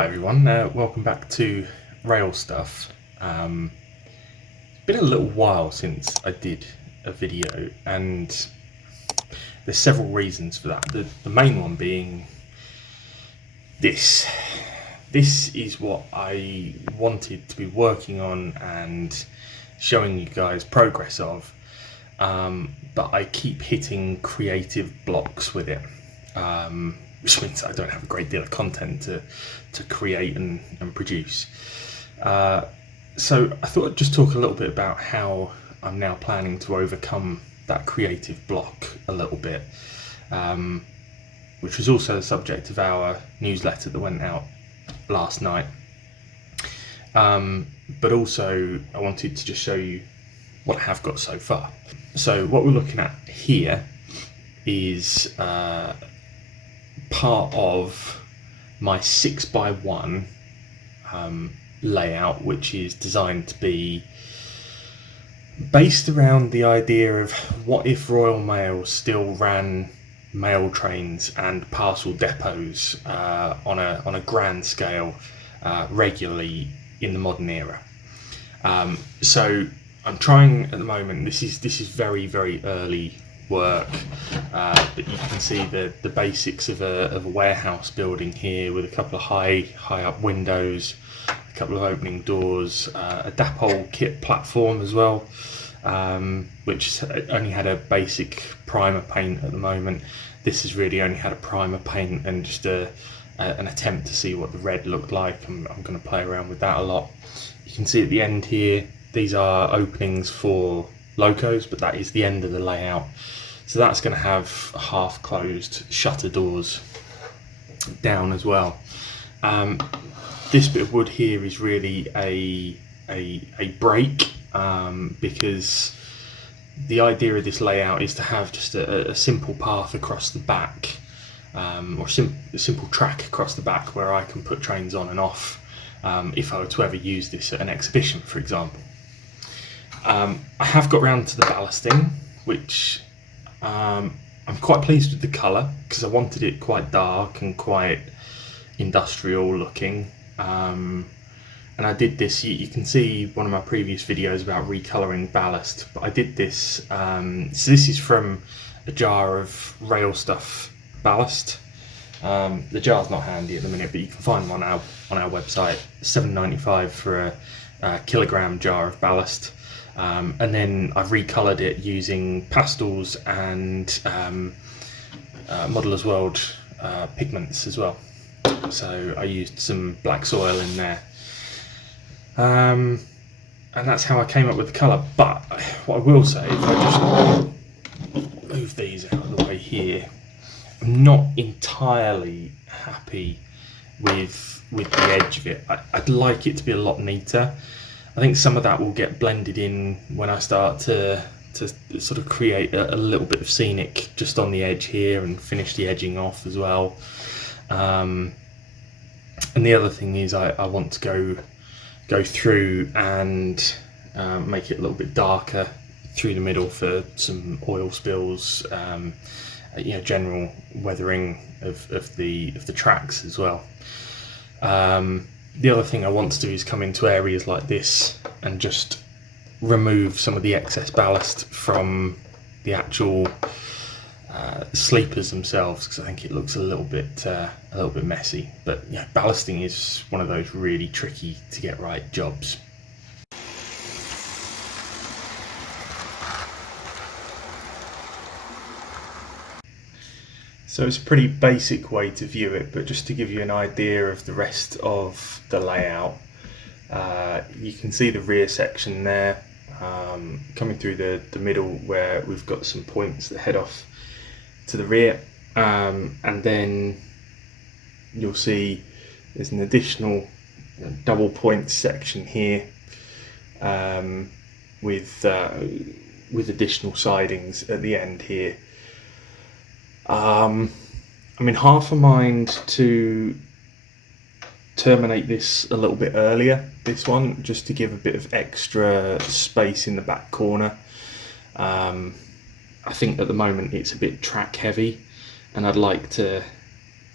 Hi everyone, welcome back to Rail Stuff. It's been a little while since I did a video, and there's several reasons for that. The main one being this. This is what I wanted to be working on and showing you guys progress of, but I keep hitting creative blocks with it. Which means I don't have a great deal of content to create and produce. So I thought I'd just talk a little bit about how I'm now planning to overcome that creative block a little bit, which was also the subject of our newsletter that went out last night. But also I wanted to just show you what I have got so far. So what we're looking at here is part of my 6x1 layout, which is designed to be based around the idea of what if Royal Mail still ran mail trains and parcel depots on a grand scale regularly in the modern era. So I'm trying at the moment. This is very early work, but you can see the basics of a warehouse building here, with a couple of high up windows, a couple of opening doors, a dapole kit platform as well, which only had a basic primer paint at the moment. This has really only had a primer paint and just an attempt to see what the red looked like. I'm going to play around with that a lot. You can see at the end here, these are openings for locos, but that is the end of the layout. So that's going to have half closed shutter doors down as well. This bit of wood here is really a break, because the idea of this layout is to have just a simple path across the back, or a simple track across the back where I can put trains on and off if I were to ever use this at an exhibition, for example. I have got round to the ballasting, which I'm quite pleased with the colour, because I wanted it quite dark and quite industrial looking, and I did this. You can see one of my previous videos about recolouring ballast, but I did this. So this is from a jar of Rail Stuff ballast. The jar's not handy at the minute, but you can find them on our website. $7.95 for a kilogram jar of ballast. And then I've recoloured it using pastels and Modeller's World pigments as well. So I used some black soil in there, and that's how I came up with the colour. But what I will say, if I just move these out of the way here, I'm not entirely happy with the edge of it. I'd like it to be a lot neater. I think some of that will get blended in when I start to sort of create a little bit of scenic just on the edge here and finish the edging off as well. And the other thing is I want to go through and make it a little bit darker through the middle for some oil spills, general weathering of the tracks as well. The other thing I want to do is come into areas like this and just remove some of the excess ballast from the actual sleepers themselves, because I think it looks a little bit messy. But yeah, ballasting is one of those really tricky to get right jobs. So it's a pretty basic way to view it, but just to give you an idea of the rest of the layout, you can see the rear section there, coming through the middle where we've got some points that head off to the rear, and then you'll see there's an additional double point section here, with additional sidings at the end here. I'm in half a mind to terminate this a little bit earlier, this one, just to give a bit of extra space in the back corner. I think at the moment it's a bit track heavy, and I'd like to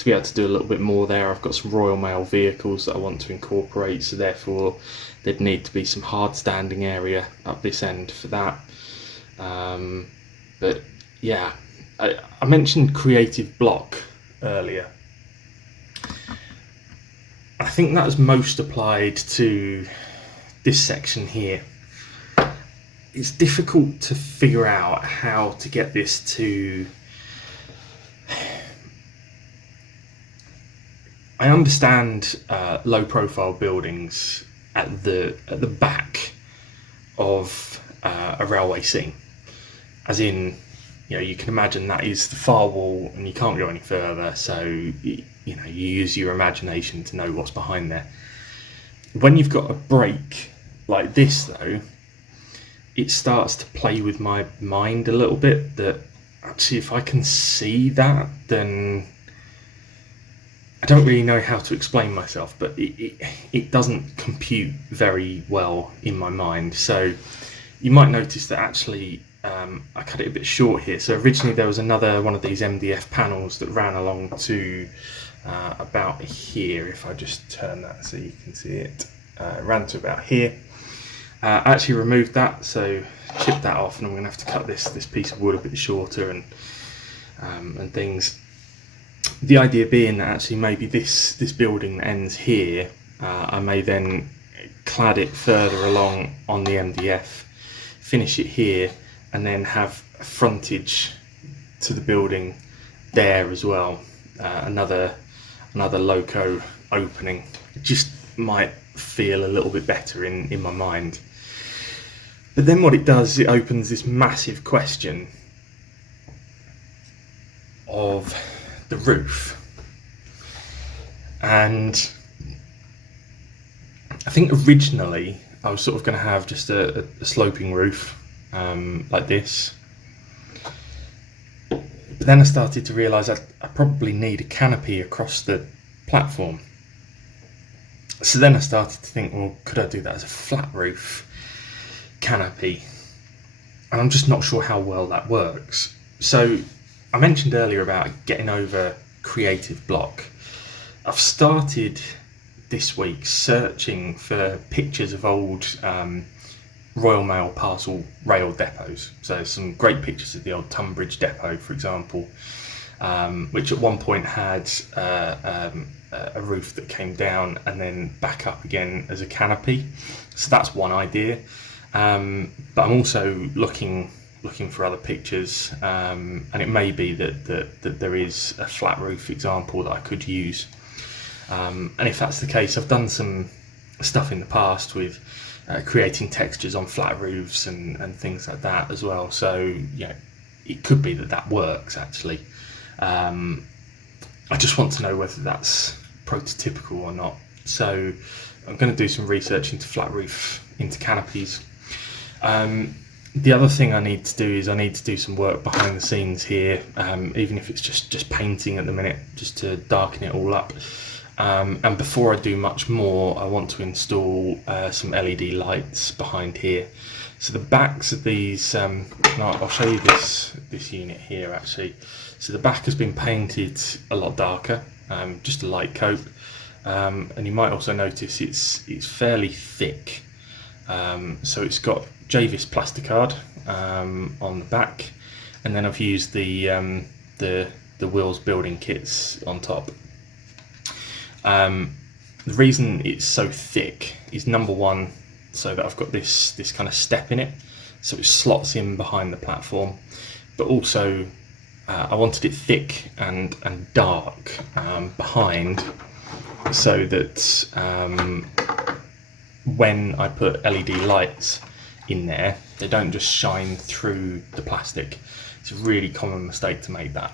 to be able to do a little bit more there. I've got some Royal Mail vehicles that I want to incorporate, so therefore there'd need to be some hard standing area up this end for that. But yeah, I mentioned creative block earlier. I think that was most applied to this section here. It's difficult to figure out how to get this to... I understand low profile buildings at the back of a railway scene, as in, you know, you can imagine that is the far wall and you can't go any further, so you use your imagination to know what's behind there. When you've got a break like this though, it starts to play with my mind a little bit, that actually if I can see that, then I don't really know how to explain myself, but it doesn't compute very well in my mind. So you might notice that actually I cut it a bit short here. So originally there was another one of these MDF panels that ran along to about here. If I just turn that so you can see it, it ran to about here. I actually removed that, so chipped that off, and I'm going to have to cut this piece of wood a bit shorter and things. The idea being that actually maybe this building that ends here, I may then clad it further along on the MDF, finish it here, and then have a frontage to the building there as well. Another loco opening. It just might feel a little bit better in my mind. But then what it does, it opens this massive question of the roof. And I think originally I was sort of going to have just a sloping roof like this. But then I started to realise I probably need a canopy across the platform. So then I started to think, well, could I do that as a flat roof canopy? And I'm just not sure how well that works. So I mentioned earlier about getting over creative block. I've started this week searching for pictures of old Royal Mail parcel rail depots. So some great pictures of the old Tunbridge depot, for example, which at one point had a roof that came down and then back up again as a canopy. So that's one idea. But I'm also looking for other pictures, and it may be that there is a flat roof example that I could use. And if that's the case, I've done some stuff in the past with creating textures on flat roofs and things like that as well. So yeah, it could be that works actually. I just want to know whether that's prototypical or not. So I'm going to do some research into flat roof, into canopies. The other thing I need to do is I need to do some work behind the scenes here, even if it's just painting at the minute, just to darken it all up. And before I do much more, I want to install some LED lights behind here. So the backs of these, I'll show you this unit here actually. So the back has been painted a lot darker, just a light coat, and you might also notice it's fairly thick. So it's got Javis plasticard on the back, and then I've used the Wills building kits on top. The reason it's so thick is, number one, so that I've got this kind of step in it, so it slots in behind the platform, but also I wanted it thick and dark behind, so that when I put LED lights in there, they don't just shine through the plastic. It's a really common mistake to make that.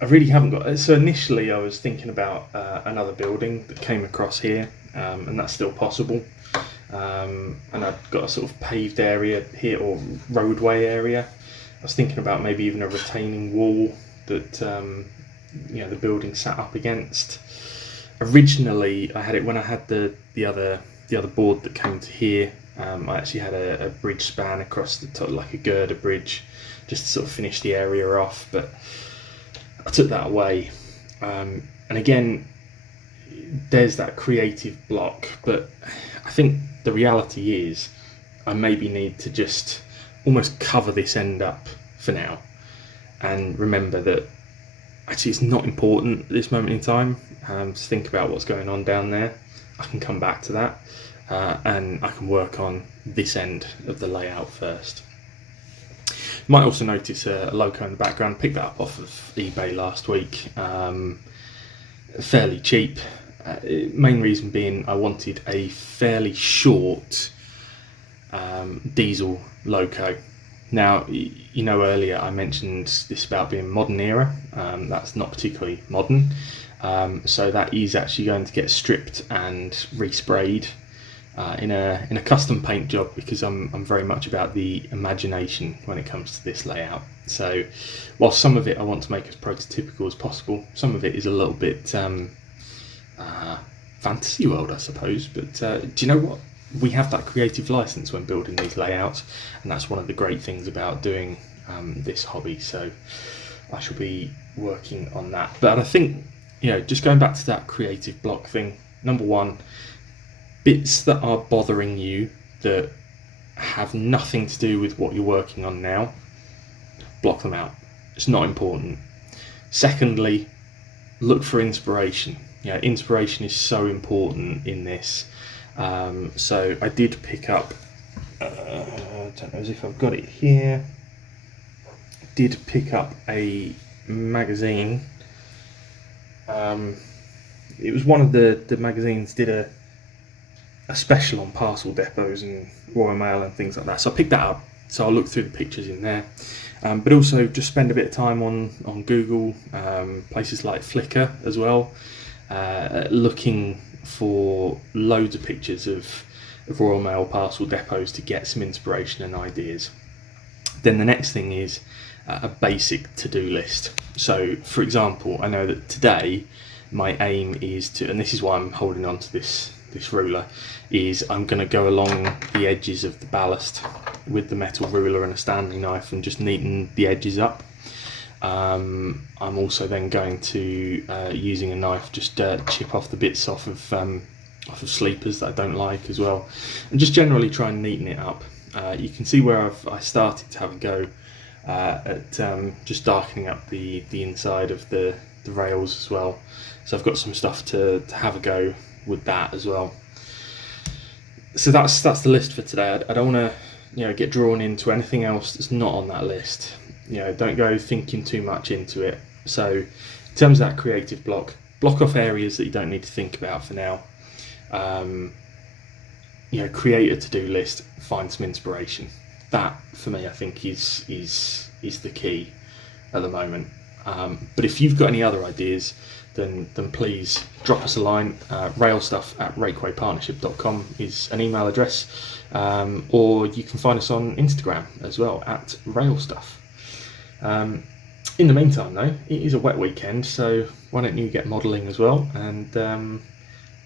I really haven't got... So initially I was thinking about another building that came across here, and that's still possible. And I've got a sort of paved area here, or roadway area. I was thinking about maybe even a retaining wall that the building sat up against. Originally I had it when I had the other board that came to here. I actually had a bridge span across the top, like a girder bridge, just to sort of finish the area off, but I took that away. And again, there's that creative block, but I think the reality is I maybe need to just almost cover this end up for now and remember that actually it's not important at this moment in time to think about what's going on down there. I can come back to that and I can work on this end of the layout first. You might also notice a logo in the background. Picked that up off of eBay last week, fairly cheap. Main reason being I wanted a fairly short diesel loco. Now, you know, earlier I mentioned this about being modern era. That's not particularly modern, so that is actually going to get stripped and resprayed in a custom paint job, because I'm very much about the imagination when it comes to this layout. So while some of it I want to make as prototypical as possible, some of it is a little bit fantasy world, I suppose. But do you know what? We have that creative license when building these layouts, and that's one of the great things about doing this hobby. So I shall be working on that. But I think, you know, just going back to that creative block thing, number one, bits that are bothering you that have nothing to do with what you're working on now, block them out. It's not important. Secondly, look for inspiration. You know, inspiration is so important in this. So I did pick up, I don't know as if I've got it here, did pick up a magazine. It was one of the magazines did a special on parcel depots and Royal Mail and things like that. So I picked that up, so I'll look through the pictures in there. But also just spend a bit of time on Google, places like Flickr as well, looking for loads of pictures of Royal Mail parcel depots to get some inspiration and ideas. Then the next thing is a basic to-do list. So for example, I know that today my aim is to, and this is why I'm holding on to this ruler, is I'm going to go along the edges of the ballast with the metal ruler and a Stanley knife and just neaten the edges up. I'm also then going to, using a knife, just chip off the bits off of sleepers that I don't like as well, and just generally try and neaten it up. You can see where I started to have a go at just darkening up the inside of the rails as well. So I've got some stuff to have a go with that as well. So that's the list for today. I don't want to get drawn into anything else that's not on that list. Don't go thinking too much into it. So in terms of that creative block off areas that you don't need to think about for now. Create a to-do list, find some inspiration. That for me, I think is the key at the moment. But if you've got any other ideas, then please drop us a line. railstuff@rakewaypartnership.com is an email address, or you can find us on Instagram as well @railstuff. In the meantime though, it is a wet weekend, so why don't you get modelling as well, and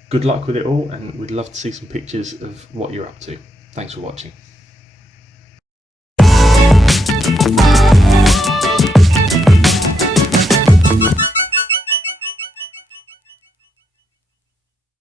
good luck with it all, and we'd love to see some pictures of what you're up to. Thanks for watching.